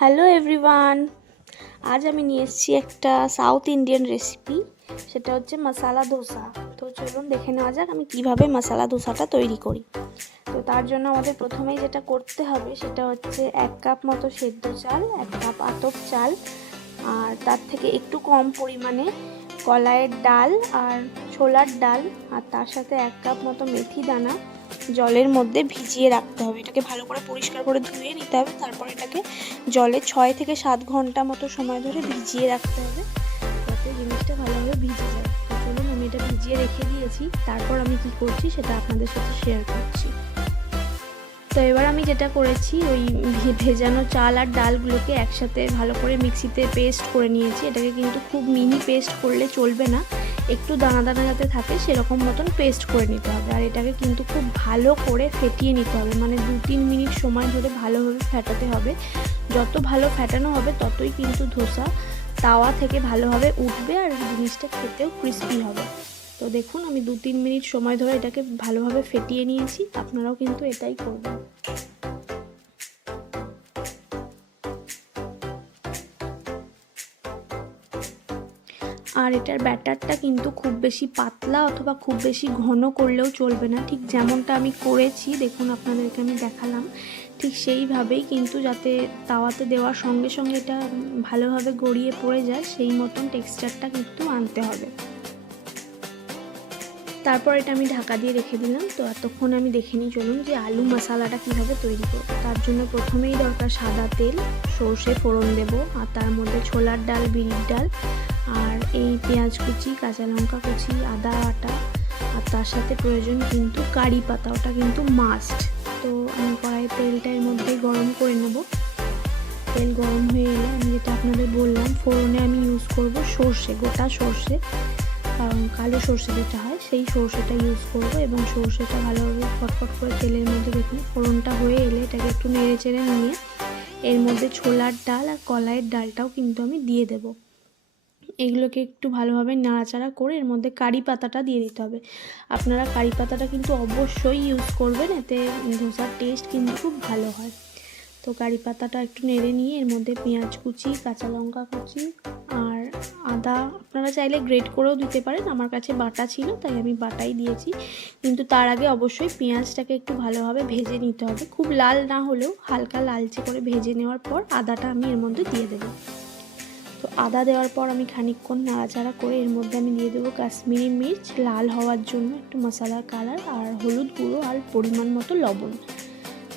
Hello everyone, আজ আমি নিয়ে এসেছি একটা সাউথ ইন্ডিয়ান রেসিপি, সেটা হচ্ছে মশালা ধোসা। তো চলুন দেখে নেওয়া যাক আমি কিভাবে মশালা ধোসাটা তৈরি করি। তো তার জন্য আমাদের প্রথমেই যেটা করতে হবে সেটা হচ্ছে 1 কাপ মতো সেদ্ধ চাল, 1 কাপ আতপ চাল, আর তার থেকে একটু কম পরিমাণে কলাইয়ের ডাল আর ছোলার ডাল, আর তার সাথে 1 কাপ মতো মেথি দানা জলের মধ্যে ভিজিয়ে রাখতে হবে। এটাকে ভালো করে পরিষ্কার করে ধুয়ে নিতে হবে, তারপর এটাকে জলে 6 থেকে 7 ঘন্টা মতো সময় ধরে ভিজিয়ে রাখতে হবে যাতে জিনিসটা ভালোভাবে ভিজে যায়। চলুন আমি এটা ভিজিয়ে রেখে দিয়েছি, তারপর আমি কি করছি সেটা আপনাদের সাথে শেয়ার করছি। তো এবার আমি যেটা করেছি, ওই ভেজানো চাল আর ডালগুলোকে একসাথে ভালো করে মিক্সিতে পেস্ট করে নিয়েছি। এটাকে কিন্তু খুব মিহি পেস্ট করলে চলবে না, একটু দানা দানা যাতে থাকে সেরকম মতন পেস্ট করে নিতে হবে। আর এটাকে কিন্তু খুব ভালো করে ফেটিয়ে নিতে হবে, মানে 2-3 মিনিট সময় ধরে ভালোভাবে ফেটাতে হবে। যত ভালো ফেটানো হবে ততই কিন্তু ধোসা তাওয়া থেকে ভালোভাবে উঠবে আর জিনিসটা খেতেও ক্রিস্পি হবে। তো দেখুন আমি 2-3 মিনিট সময় ধরে এটাকে ভালোভাবে ফেটিয়ে নিয়েছি, আপনারাও কিন্তু এটাই করবেন। আর এটার ব্যাটারটা কিন্তু খুব বেশি পাতলা অথবা খুব বেশি ঘন করলেও চলবে না, ঠিক যেমনটা আমি করেছি দেখুন আপনাদেরকে আমি দেখালাম ঠিক সেইভাবেই, কিন্তু যাতে তাওয়াতে দেওয়ার সঙ্গে সঙ্গে এটা ভালোভাবে গড়িয়ে পড়ে যায় সেই মতন টেক্সচারটা কিন্তু আনতে হবে। তারপর এটা আমি ঢাকা দিয়ে রেখে দিলাম। তো এতক্ষণ আমি দেখে নিই, চলুন যে আলু মশালাটা কীভাবে তৈরি করব। তার জন্য প্রথমেই দরকার সাদা তেল, সর্ষে ফোড়ন দেব, আর তার মধ্যে ছোলার ডাল, বিউলির ডাল, আর এই পেঁয়াজ কুচি, কাঁচা লঙ্কা কুচি, আদা বাটা, আর তার সাথে প্রয়োজন কিন্তু কারি পাতা, ওটা কিন্তু মাস্ট। তো আমি কড়াই তেলটা এর মধ্যে গরম করে নেব। তেল গরম হয়ে এলে আমি যেটা আপনাদের বললাম, ফোড়নে আমি ইউজ করব সর্ষে, গোটা সর্ষে, কারণ কালো সর্ষে যেটা হয় সেই সর্ষেটা ইউজ করব। এবং সর্ষেটা ভালোভাবে ফটফট করে তেলের মধ্যে দেখুন ফোড়নটা হয়ে এলে এটাকে একটু নেড়ে চেড়ে নিয়ে এর মধ্যে ছোলার ডাল আর কলাইয়ের ডালটাও কিন্তু আমি দিয়ে দেব। এগুলোকে একটু ভালোভাবে নাড়াচাড়া করে এর মধ্যে কারি পাতাটা দিয়ে দিতে হবে। আপনারা কারি পাতাটা কিন্তু অবশ্যই ইউজ করবেন, এতে ধোসার টেস্ট কিন্তু খুব ভালো হয়। তো কারি পাতাটা একটু নেড়ে নিয়ে এর মধ্যে পেঁয়াজ কুচি, কাঁচা লঙ্কা কুচি আর আদা আপনারা চাইলে গ্রেট করেও দিতে পারেন, আমার কাছে বাটা ছিল তাই আমি বাটাই দিয়েছি। কিন্তু তার আগে অবশ্যই পেঁয়াজটাকে একটু ভালোভাবে ভেজে নিতে হবে, খুব লাল না হলেও হালকা লালচে করে ভেজে নেওয়ার পর আদাটা আমি এর মধ্যে দিয়ে দেবো। তো আদা দেওয়ার পর আমি খানিকক্ষণ নাড়াচাড়া করে এর মধ্যে আমি দিয়ে দেবো কাশ্মীরি মির্চ লাল হওয়ার জন্য, একটু মশলার কালার, আর হলুদ গুঁড়ো আর পরিমাণ মতো লবণ।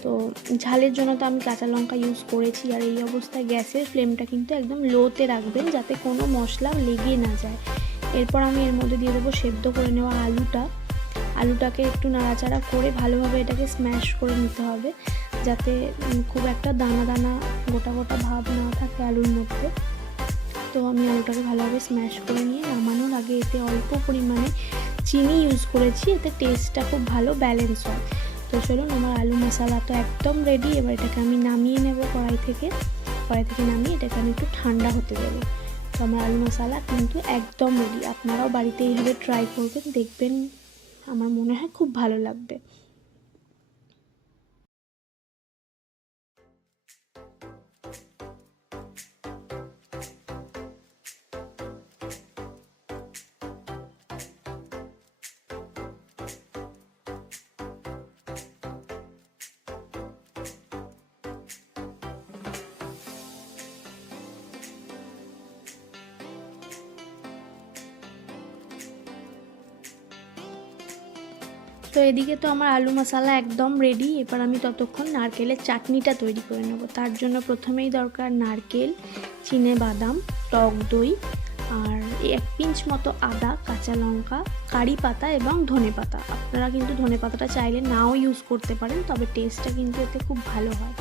তো ঝালের জন্য তো আমি কাঁচা লঙ্কা ইউজ করেছি। আর এই অবস্থায় গ্যাসের ফ্লেমটা কিন্তু একদম লোতে রাখবেন যাতে কোনো মশলা লেগে না যায়। এরপর আমি এর মধ্যে দিয়ে দেবো সেদ্ধ করে নেওয়া আলুটাকে একটু নাড়াচাড়া করে ভালোভাবে এটাকে স্ম্যাশ করে নিতে হবে যাতে খুব একটা দানা দানা গোটা গোটা ভাব না থাকে আলুর মধ্যে। তো আমি আলুটাকে ভালোভাবে স্ম্যাশ করে নিয়ে নামানোর আগে এতে অল্প পরিমাণে চিনি ইউজ করেছি, এতে টেস্টটা খুব ভালো ব্যালেন্স হয়। তো চলুন আমার আলু মশলা তো একদম রেডি। এবার এটাকে আমি নামিয়ে নেব কড়াই থেকে নামিয়ে এটাকে আমি একটু ঠান্ডা হতে দেবো। তো আমার আলু মশলা কিন্তু একদম রেডি। আপনারাও বাড়িতে এইভাবে ট্রাই করবেন, দেখবেন আমার মনে হয় খুব ভালো লাগবে। তো এদিকে তো আমার আলু মশলা একদম রেডি। এবার আমি ততক্ষণ নারকেলের চাটনিটা তৈরি করে নেব। তার জন্য প্রথমেই দরকার নারকেল, চিনেবাদাম, টক দই, আর 1 পিঞ্চ মতো আদা, কাঁচা লঙ্কা, কারি পাতা এবং ধনে পাতা। আপনারা কিন্তু ধনে পাতাটা চাইলে নাও ইউজ করতে পারেন, তবে টেস্টটা কিন্তু এতে খুব ভালো হয়।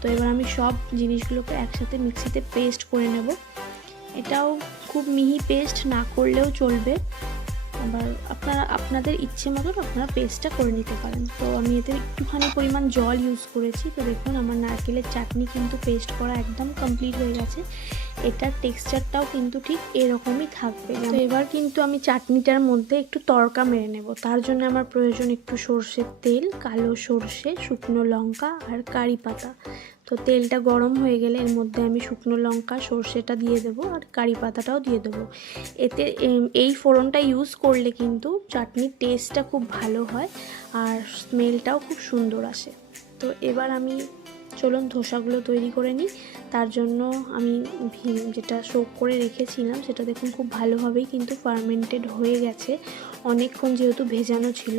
তো এবার আমি সব জিনিসগুলোকে একসাথে মিক্সিতে পেস্ট করে নেব। এটাও খুব মিহি পেস্ট না করলেও চলবে, আবার আপনাদের ইচ্ছে মতন আপনারা পেস্টটা করে নিতে পারেন। তো আমি এতে একটুখানি পরিমাণ জল ইউজ করেছি। তো দেখুন আমার নারকেলের চাটনি কিন্তু পেস্ট করা একদম কমপ্লিট হয়ে গেছে। এটার টেক্সচারটাও কিন্তু ঠিক এরকমই থাকবে। তো এবার কিন্তু আমি চাটনিটার মধ্যে একটু তড়কা মেরে নেব। তার জন্য আমার প্রয়োজন একটু সর্ষের তেল, কালো সর্ষে, শুকনো লঙ্কা আর কারি পাতা। তো তো তেলটা গরম হয়ে গেলে এর মধ্যে আমি শুকনো লঙ্কা সর্ষেটা দিয়ে দেবো আর কারি পাতাটাও দিয়ে দেবো। এতে এই ফোড়নটা ইউজ করলে কিন্তু চাটনির টেস্টটা খুব ভালো হয় আর স্মেলটাও খুব সুন্দর আসে। তো এবার আমি চলুন ধোসাগুলো তৈরি করে নিই। তার জন্য আমি যেটা সোক করে রেখেছিলাম সেটা দেখুন খুব ভালোভাবেই কিন্তু ফার্মেন্টেড হয়ে গেছে, অনেকক্ষণ যেহেতু ভেজানো ছিল।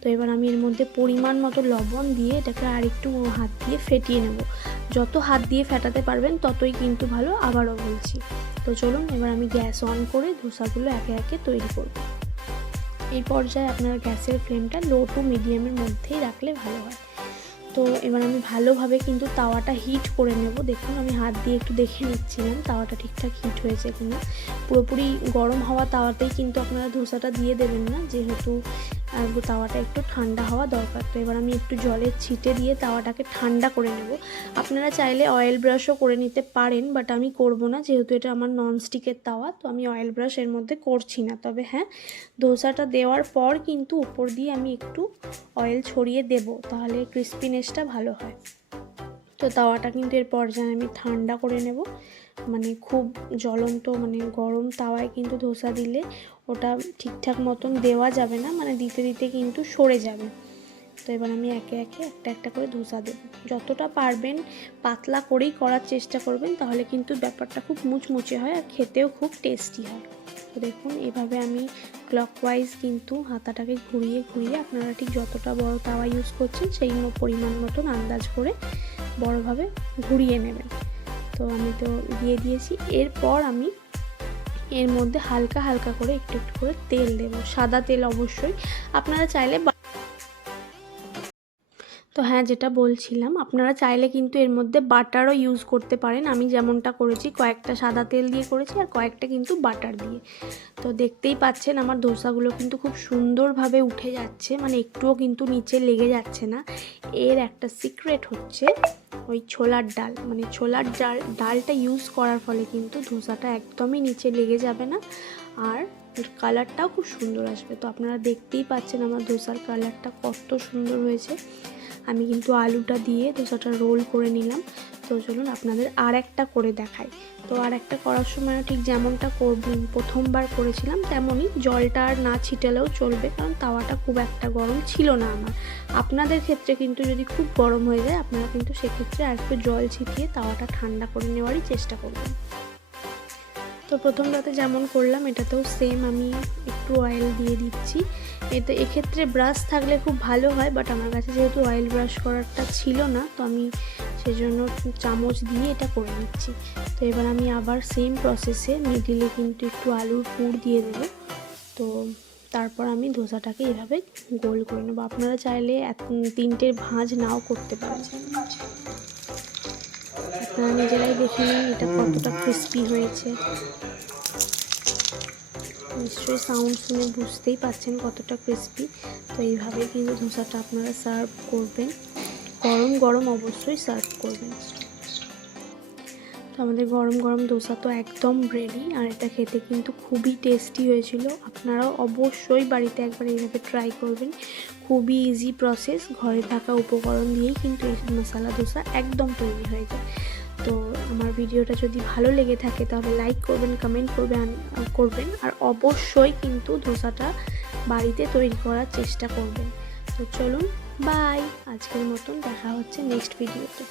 তো এবার আমি এর মধ্যে পরিমাণ মতো লবণ দিয়ে এটাকে আরেকটু হাত দিয়ে ফেটিয়ে নেব। যত হাত দিয়ে ফেটাতে পারবেন ততই কিন্তু ভালো, আবারও বলছি। তো চলুন এবার আমি গ্যাস অন করে ধোসাগুলো একে একে তৈরি করব। এই পর্যায়ে আপনার গ্যাসের ফ্লেমটা লো টু মিডিয়ামের মধ্যেই রাখলে ভালো হয়। তো এবার আমি ভালোভাবে কিন্তু তাওয়াটা হিট করে নেব। দেখুন আমি হাত দিয়ে একটু দেখে নিচ্ছিলাম তাওয়াটা ঠিকঠাক হিট হয়েছে কিনা। পুরোপুরি গরম হওয়া তাওয়াতেই কিন্তু আপনারা ধোসাটা দিয়ে দেবেন না, যেহেতু তাওয়াটা একটু ঠান্ডা হওয়া দরকার। তো এবার আমি একটু জলের ছিটে দিয়ে তাওয়াটাকে ঠান্ডা করে নেব। আপনারা চাইলে অয়েল ব্রাশও করে নিতে পারেন, বাট আমি করব না, যেহেতু এটা আমার ননস্টিকের তাওয়া। তো আমি অয়েল ব্রাশ এর মধ্যে করছি না। তবে হ্যাঁ, ধোসাটা দেওয়ার পর কিন্তু উপর দিয়ে আমি একটু অয়েল ছড়িয়ে দেব, তাহলে ক্রিস্পিনেসটা ভালো হয়। তো তাওয়াটা কিন্তু এর পর্যায়ে আমি ঠান্ডা করে নেব। মানে খুব জ্বলন্ত মানে গরম তাওয়ায় কিন্তু ধোসা দিলে ওটা ঠিকঠাক মতন দেওয়া যাবে না, মানে দিতে দিতে কিন্তু সরে যাবে। তো এবার আমি একে একে একটা একটা করে ধোসা দেব। যতটা পারবেন পাতলা করেই করার চেষ্টা করবেন, তাহলে কিন্তু ব্যাপারটা খুব মুচমুচে হয় আর খেতেও খুব টেস্টি হয়। তো দেখুন এভাবে আমি ক্লকওয়াইজ কিন্তু হাতাটাকে ঘুরিয়ে ঘুরিয়ে, আপনারা ঠিক যতটা বড় তাওয়া ইউজ করছেন সেই পরিমাণ মতন আন্দাজ করে বড়ভাবে ঘুরিয়ে নেবেন। তো আমি তো দিয়ে দিয়েছি। এরপর আমি এর মধ্যে হালকা হালকা করে একটু একটু করে তেল দেব, সাদা তেল অবশ্যই। আপনারা চাইলে তো হ্যাঁ, যেটা বলছিলাম, আপনারা চাইলে কিন্তু এর মধ্যে বাটারও ইউজ করতে পারেন। আমি যেমনটা করেছি, কয়েকটা সাদা তেল দিয়ে করেছি আর কয়েকটা কিন্তু বাটার দিয়ে। তো দেখতেই পাচ্ছেন আমার ধোসাগুলো কিন্তু খুব সুন্দরভাবে উঠে যাচ্ছে, মানে একটুও কিন্তু নিচে লেগে যাচ্ছে না। এর একটা সিক্রেট হচ্ছে ওই ছোলার ডাল, মানে ছোলার ডালটা ইউজ করার ফলে কিন্তু ধোসাটা একদমই নিচে লেগে যাবে না আর কালারটাও খুব সুন্দর আসবে। তো আপনারা দেখতেই পাচ্ছেন আমার ধোসার কালারটা কত সুন্দর হয়েছে। আমি কিন্তু আলুটা দিয়ে ধোসাটা রোল করে নিলাম। তো চলুন আপনাদের আর একটা করে দেখাই। তো আর একটা করার সময় ঠিক যেমনটা প্রথমবার করেছিলাম তেমনই, জলটা আর না ছিটালেও চলবে, কারণ তাওয়াটা খুব একটা গরম ছিল না আমার। আপনাদের ক্ষেত্রে কিন্তু যদি খুব গরম হয়ে যায়, আপনারা কিন্তু সেক্ষেত্রে আর একটু জল ছিটিয়ে তাওয়াটা ঠান্ডা করে নেওয়ারই চেষ্টা করবেন। তো প্রথমটাতে যেমন করলাম এটাতেও সেম আমি একটু অয়েল দিয়ে দিচ্ছি। এক্ষেত্রে ব্রাশ থাকলে খুব ভালো হয়, বাট আমার কাছে যেহেতু অয়েল ব্রাশ করারটা ছিল না, তো আমি সেজন্য চামচ দিয়ে এটা করে নিচ্ছি। তো এবার আমি আবার সেম প্রসেসে মিডিলে কিন্তু একটু আলুর পুর দিয়ে দেবো। তো তারপর আমি ধোসাটাকে এভাবে গোল করে নেবো। আপনারা চাইলে তিনটের ভাঁজ নাও করতে পারেন। আপনারা নিজেরাই দেখে নিন এটা কতটা ক্রিস্পি হয়েছে। নিশ্চয়ই সাউন্ড শুনে বুঝতেই পাচ্ছেন কতটা ক্রিস্পি। তো এইভাবেই কিন্তু ধোসাটা আপনারা সার্ভ করবেন, গরম গরম অবশ্যই সার্ভ করবেন। তো আমাদের গরম গরম ধোসা তো একদম রেডি, আর এটা খেতে কিন্তু খুবই টেস্টি হয়েছিল। আপনারাও অবশ্যই বাড়িতে একবার এইভাবে ট্রাই করবেন। খুবই ইজি প্রসেস, ঘরে থাকা উপকরণ দিয়েই কিন্তু এই মশলা ধোসা একদম তৈরি হয়ে যায়। তো আমার ভিডিওটা যদি ভালো লেগে থাকে তাহলে লাইক করবেন, কমেন্ট করবেন আর অবশ্যই কিন্তু ধোসাটা বাড়িতে তৈরি করার চেষ্টা করবেন। তো চলুন, বাই। আজকের মতন দেখা হচ্ছে নেক্সট ভিডিওতে।